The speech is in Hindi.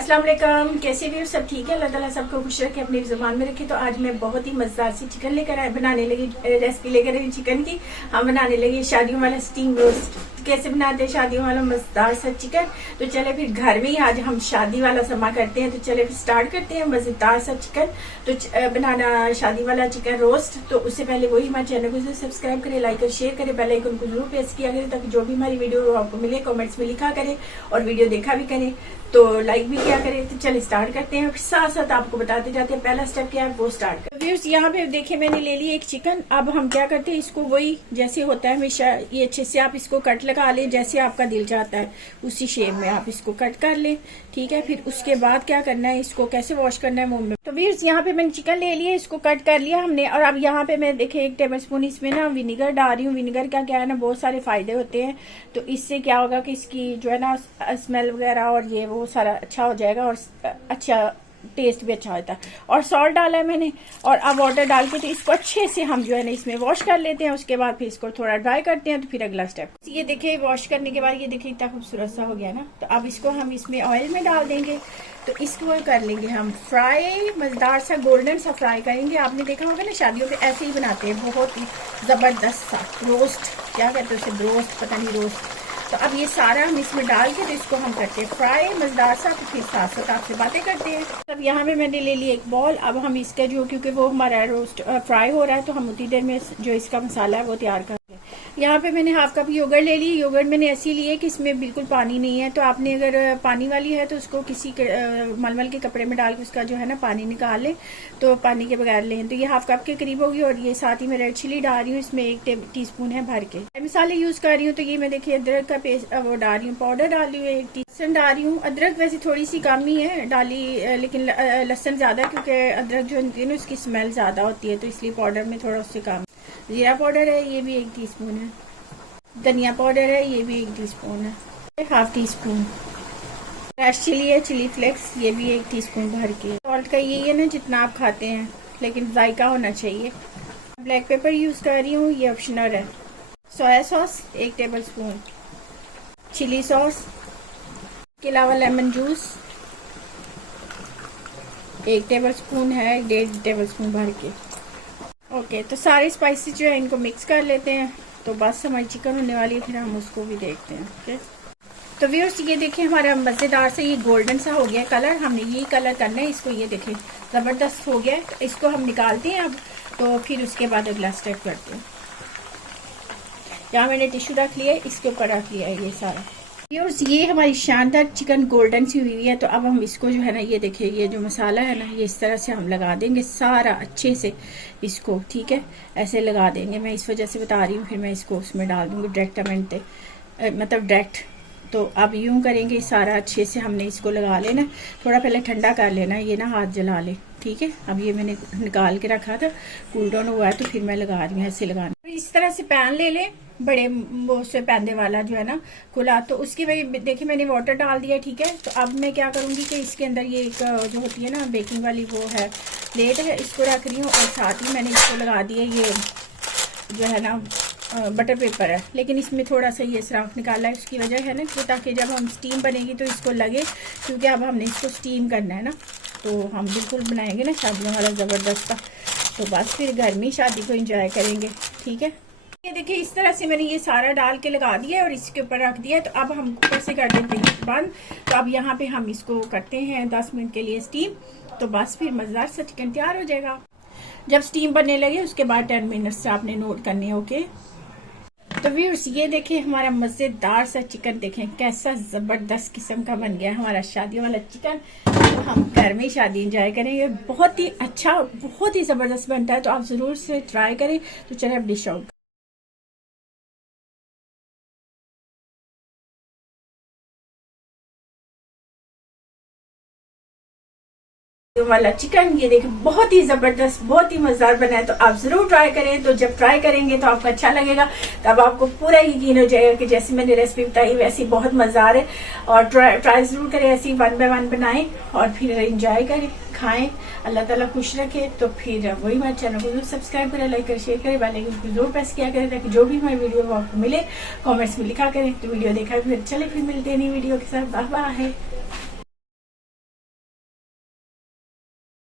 अस्सलाम वालेकुम। कैसे भी हो? सब ठीक है? अल्लाह ताला सबको खुश रखे, अपनी जुबान में रखे। तो आज मैं बहुत ही मजेदार सी चिकन लेकर बनाने लगी, रेसिपी लेकर आई चिकन की। हम बनाने लगे शादियों वाला स्टीम रोस्ट। कैसे बनाते हैं शादियों वाला मजेदार सा चिकन? तो चले फिर घर में ही आज हम शादी वाला समा करते हैं। तो चले फिर स्टार्ट करते हैं मजेदार सा चिकन। तो बनाना शादी वाला चिकन रोस्ट। तो उससे पहले वही हमारे चैनल को सब्सक्राइब करे, लाइक और शेयर करे, बेल आइकन को जरूर प्रेस किया करे ताकि जो भी हमारी वीडियो आपको मिले कमेंट्स में लिखा करे और वीडियो देखा भी करे तो लाइक भी क्या करें। तो चलिए स्टार्ट करते हैं। साथ साथ आपको बताते जाते हैं पहला स्टेप क्या है वो स्टार्ट कर। व्यूअर्स यहाँ पे देखिए मैंने ले ली एक चिकन। अब हम क्या करते हैं इसको वही जैसे होता है हमेशा ये अच्छे से आप इसको कट लगा लें जैसे आपका दिल चाहता है उसी शेप में आप इसको कट कर लें। ठीक है, फिर उसके बाद क्या करना है, इसको कैसे वॉश करना है वो में। तो व्यूअर्स यहाँ पे मैंने चिकन ले लिया, इसको कट कर लिया हमने। और अब यहाँ पे मैं देखे 1 टेबल स्पून इसमें ना विनेगर डाल रही हूँ। विनेगर का क्या है ना बहुत सारे फायदे होते हैं। तो इससे क्या होगा कि इसकी जो है ना स्मेल वगैरह और ये वो सारा अच्छा हो जाएगा और अच्छा टेस्ट भी अच्छा होता है। और सॉल्ट डाला है मैंने और अब वाटर डाल के तो इसको अच्छे से हम जो है ना इसमें वॉश कर लेते हैं। उसके बाद फिर इसको थोड़ा ड्राई करते हैं। तो फिर अगला स्टेप ये देखिए वॉश करने के बाद ये देखिए इतना खूबसूरत सा हो गया ना। तो अब इसको हम इसमें ऑयल में डाल देंगे। तो इसको कर लेंगे हम फ्राई, मजेदार सा गोल्डन सा फ्राई करेंगे। आपने देखा होगा ना शादियों पे ऐसे ही बनाते हैं, बहुत ही जबरदस्त सा रोस्ट, क्या कहते हैं उसे, रोस्ट पता नहीं रोस्ट। तो अब ये सारा हम इसमें डाल के तो इसको हम करते हैं फ्राई मजेदार सा। तो फिर साथ साथ आपसे बातें करते हैं। अब यहाँ पे मैंने ले ली एक बॉल। अब हम इसका जो क्योंकि वो हमारा रोस्ट फ्राई हो रहा है तो हम उतनी देर में जो इसका मसाला है वो तैयार कर लें। यहाँ पे मैंने हाफ कप योगर्ट ले ली। योगर्ट मैंने ऐसी ली है कि इसमें बिल्कुल पानी नहीं है। तो आपने अगर पानी वाली है तो उसको किसी मलमल के कपड़े में डाल के उसका जो है ना पानी निकाल लें, तो पानी के बगैर लें। तो ये हाफ कप के करीब होगी। और ये साथ ही मैं रेड चिली डाल रही हूँ, इसमें 1 टीस्पून है भर के। मसाले यूज कर रही हूँ तो ये मैं देखिए अदरक का पेस्ट वो डाल रही हूँ, पाउडर डाल रही हूँ, 1 टीस्पून डाल रही हूँ। अदरक वैसे थोड़ी सी कम ही है डाली, लेकिन लहसुन ज्यादा क्योंकि अदरक जो होती है ना उसकी स्मेल ज्यादा होती है तो इसलिए पाउडर में थोड़ा उससे कम। जीरा पाउडर है ये भी 1 टीस्पून है। धनिया पाउडर है ये भी 1 टीस्पून है। Half teaspoon fresh chilli है, चिली फ्लेक्स, ये भी 1 टीस्पून भर के। सॉल्ट का यही है ना जितना आप खाते हैं, लेकिन जायका होना चाहिए। ब्लैक पेपर यूज कर रही हूँ, ये ऑप्शनल है। Soya sauce 1 tablespoon, chilli sauce, इसके अलावा लेमन जूस 1 टेबल स्पून है, 1.5 टेबल स्पून भर के। ओके, तो सारे स्पाइसेस जो है इनको मिक्स कर लेते हैं। तो बस हमारी चिकन होने वाली है, फिर हम उसको भी देखते हैं। ओके, तो व्यूअर्स ये देखिए हमारा मज़ेदार से ये गोल्डन सा हो गया कलर। हमने ये कलर करना है इसको, ये देखिए ज़बरदस्त हो गया। तो इसको हम निकालते हैं अब। तो फिर उसके बाद अगला स्टेप करते हैं। यहाँ मैंने टिश्यू रख लिया, इसके ऊपर रख लिया है ये सारा। व्यूअर्स ये हमारी शानदार चिकन गोल्डन सी हुई है। तो अब हम इसको जो है ना ये देखिए ये जो मसाला है ना ये इस तरह से हम लगा देंगे सारा अच्छे से इसको। ठीक है, ऐसे लगा देंगे। मैं इस वजह से बता रही हूँ, फिर मैं इसको उसमें डाल दूंगी डायरेक्टमेंट, मतलब डायरेक्ट। तो अब यूं करेंगे सारा अच्छे से हमने इसको लगा लेना। थोड़ा पहले ठंडा कर लेना, ये ना हाथ जला ले। ठीक है, अब ये मैंने निकाल के रखा था, कूल डाउन हुआ है तो फिर मैं लगा रही हूँ ऐसे लगाना। इस तरह से पैन ले लें, बड़े वो से पैंदे वाला जो है ना खुला। तो उसकी वजह देखिए मैंने वाटर डाल दिया। ठीक है, तो अब मैं क्या करूँगी कि इसके अंदर ये एक जो होती है ना बेकिंग वाली वो है प्लेट है, इसको रख रही हूँ। और साथ ही मैंने इसको लगा दिया ये जो है ना बटर पेपर है, लेकिन इसमें थोड़ा सा ये सराख निकाला है। उसकी वजह है ना कि ताकि जब हम स्टीम बनेगी तो इसको लगे, क्योंकि अब हमने इसको स्टीम करना है ना। तो हम बिल्कुल बनाएंगे ना शादियों वाला ज़बरदस्त। तो बस फिर घर में शादी को एंजॉय करेंगे। ठीक है, ये देखिए इस तरह से मैंने ये सारा डाल के लगा दिया और इसके ऊपर रख दिया। तो अब हम ऊपर से कर देते हैं बंद। तो अब यहाँ पे हम इसको करते हैं 10 मिनट के लिए स्टीम। तो बस फिर मज़ेदार सा चिकन तैयार हो जाएगा। जब स्टीम बनने लगे उसके बाद 10 मिनट से आपने नोट करने हैं। ओके, तो व्यूअर्स ये देखिए हमारा मज़ेदार सा चिकन देखें कैसा ज़बरदस्त किस्म का बन गया हमारा शादियों वाला चिकन। तो हम घर में शादी एंजॉय करेंगे। बहुत ही अच्छा, बहुत ही ज़बरदस्त बनता है। तो आप ज़रूर से ट्राई करें। तो चलिए अब डिश आउट वाला चिकन। ये देखिए बहुत ही जबरदस्त, बहुत ही मजेदार बना है। तो आप जरूर ट्राई करें। तो जब ट्राई करेंगे तो आपको अच्छा लगेगा, तब आपको पूरा यकीन हो जाएगा कि जैसे मैंने रेसिपी बताई वैसी बहुत मजेदार है। और ट्राई जरूर करें, ऐसी 1 बाय 1 बनाएं और फिर एंजॉय करें, खाएं। अल्लाह ताला खुश रखे। तो फिर वही हमारे चैनल को जरूर सब्सक्राइब करें, लाइक करें, शेयर करें, बेल आइकन को जरूर प्रेस किया करें ताकि जो भी हमारी वीडियो आपको मिले कमेंट्स में लिखा करें। तो वीडियो देखा फिर चले फिर मिलते हैं नई वीडियो के साथ। Bye bye.